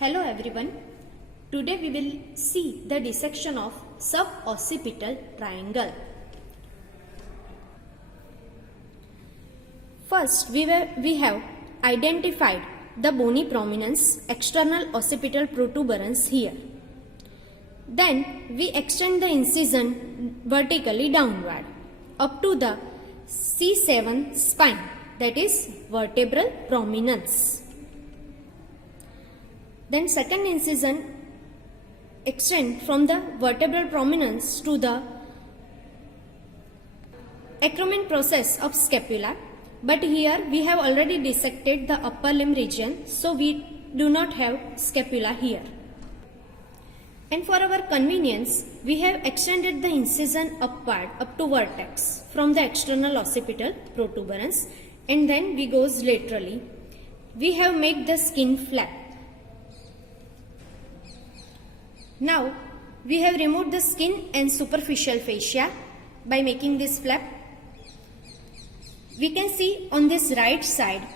Hello everyone. Today we will see the dissection of suboccipital triangle. First, we have identified the bony prominence, external occipital protuberance here. Then we extend the incision vertically downward up to the C7 spine, that is vertebral prominence. Then second incision extend from the vertebral prominence to the acromion process of scapula, but here we have already dissected the upper limb region, so we do not have scapula here. And for our convenience, we have extended the incision upward up to vertex from the external occipital protuberance, and then we goes laterally. We have made the skin flap. Now we have removed the skin and superficial fascia by making this flap. We can see on this right side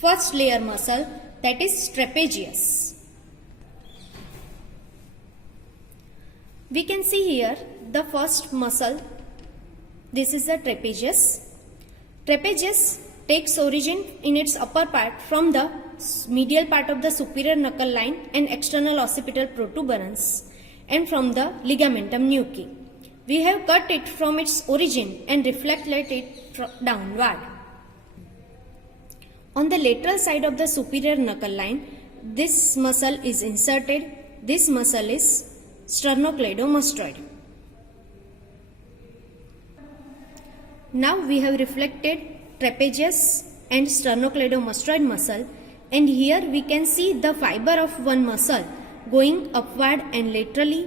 first layer muscle, that is trapezius. We can see here the first muscle, this is the trapezius. Trapezius takes origin in its upper part from the medial part of the superior knuckle line and external occipital protuberance and from the ligamentum nuchae. We have cut it from its origin and reflected it downward. On the lateral side of the superior knuckle line, this muscle is inserted. This muscle is sternocleidomastoid. Now we have reflected trapezius and sternocleidomastoid muscle, and here we can see the fiber of one muscle going upward and laterally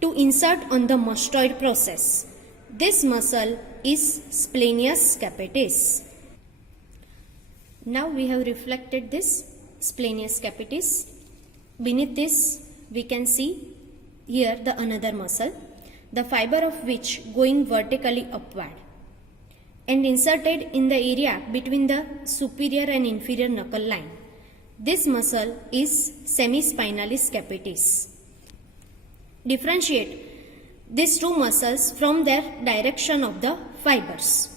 to insert on the mastoid process. This muscle is splenius capitis. Now we have reflected this splenius capitis. Beneath this we can see here the another muscle, the fiber of which going vertically upward and inserted in the area between the superior and inferior knuckle line. This muscle is semispinalis capitis. Differentiate these two muscles from their direction of the fibers.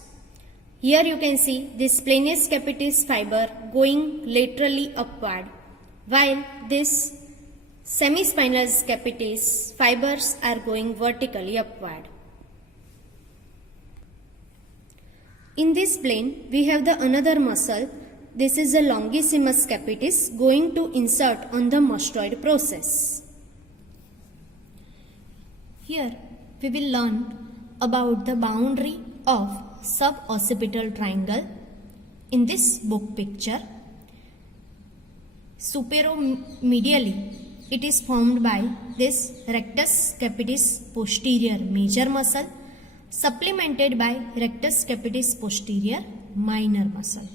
Here you can see this splenius capitis fiber going laterally upward, while this semispinalis capitis fibers are going vertically upward. In this plane, we have the another muscle. This is the longissimus capitis going to insert on the mastoid process. Here we will learn about the boundary of suboccipital triangle. In this book picture, superomedially it is formed by this rectus capitis posterior major muscle supplemented by rectus capitis posterior minor muscle.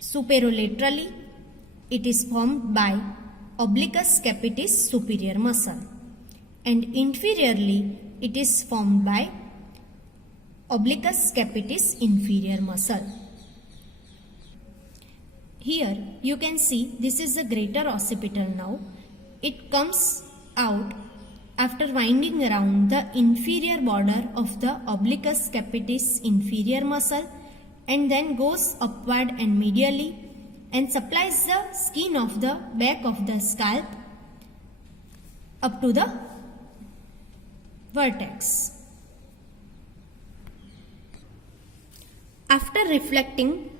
Superolaterally, it is formed by obliquus capitis superior muscle, and inferiorly, it is formed by obliquus capitis inferior muscle. Here you can see this is the greater occipital now. It comes out after winding around the inferior border of the obliquus capitis inferior muscle and then goes upward and medially and supplies the skin of the back of the scalp up to the vertex. After reflecting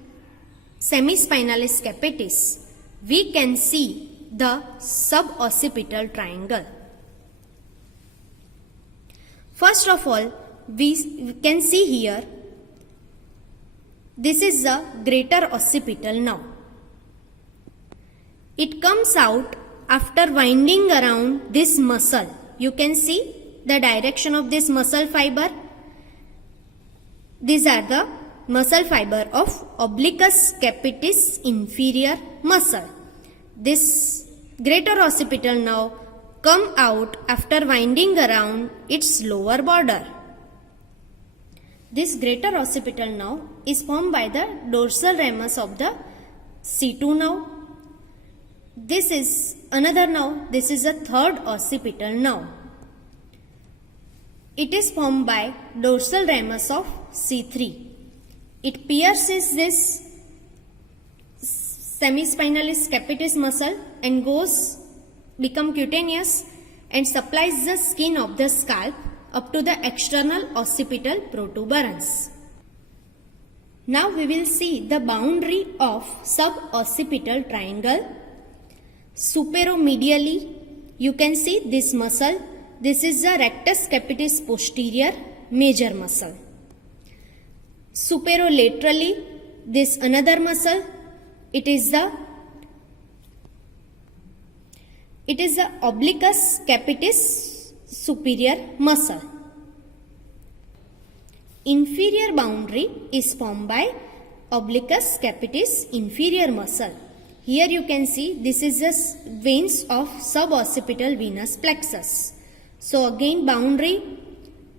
semispinalis capitis, we can see the suboccipital triangle. First of all, we can see here, this is the greater occipital now. It comes out after winding around this muscle. You can see the direction of this muscle fiber. These are the muscle fiber of obliquus capitis inferior muscle. This greater occipital now come out after winding around its lower border. This greater occipital now is formed by the dorsal ramus of the C2 now. This is another nerve. This is a third occipital nerve. It is formed by dorsal ramus of C3. It pierces this semispinalis capitis muscle and become cutaneous and supplies the skin of the scalp up to the external occipital protuberance. Now we will see the boundary of suboccipital triangle. Superomedially, you can see this muscle. This is the rectus capitis posterior major muscle. Superolaterally, this another muscle. It is the obliquus capitis superior muscle. Inferior boundary is formed by obliquus capitis inferior muscle. Here you can see this is the veins of suboccipital venous plexus. So again boundary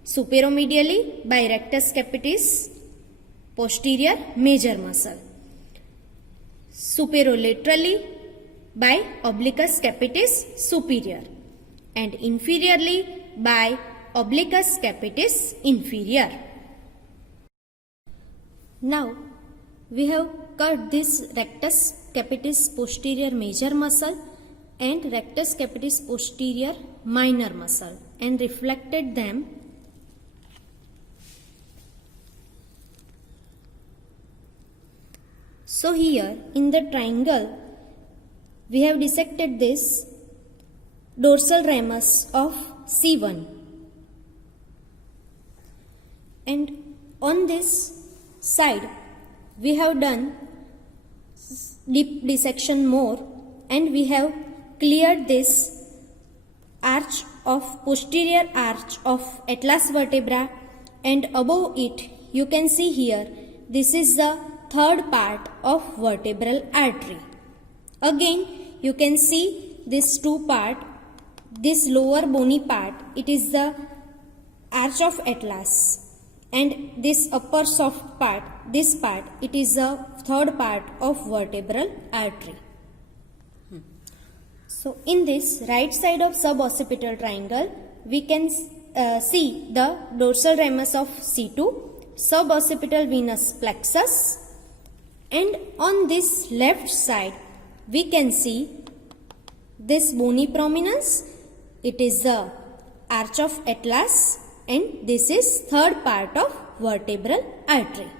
superomedially by rectus capitis posterior major muscle. Superolaterally by obliquus capitis superior and inferiorly by obliquus capitis inferior. Now we have cut this rectus capitis posterior major muscle and rectus capitis posterior minor muscle and reflected them. So here in the triangle we have dissected this dorsal ramus of C1 and on this side we have done deep dissection more and we have cleared this arch of posterior arch of atlas vertebra and above it you can see here this is the third part of vertebral artery. Again you can see this two part, this lower bony part, it is the arch of atlas and this upper soft part, this part, it is the third part of vertebral artery. So in this right side of suboccipital triangle we can see the dorsal ramus of C2, suboccipital venous plexus, and on this left side we can see this bony prominence, it is the arch of atlas and this is third part of vertebral artery.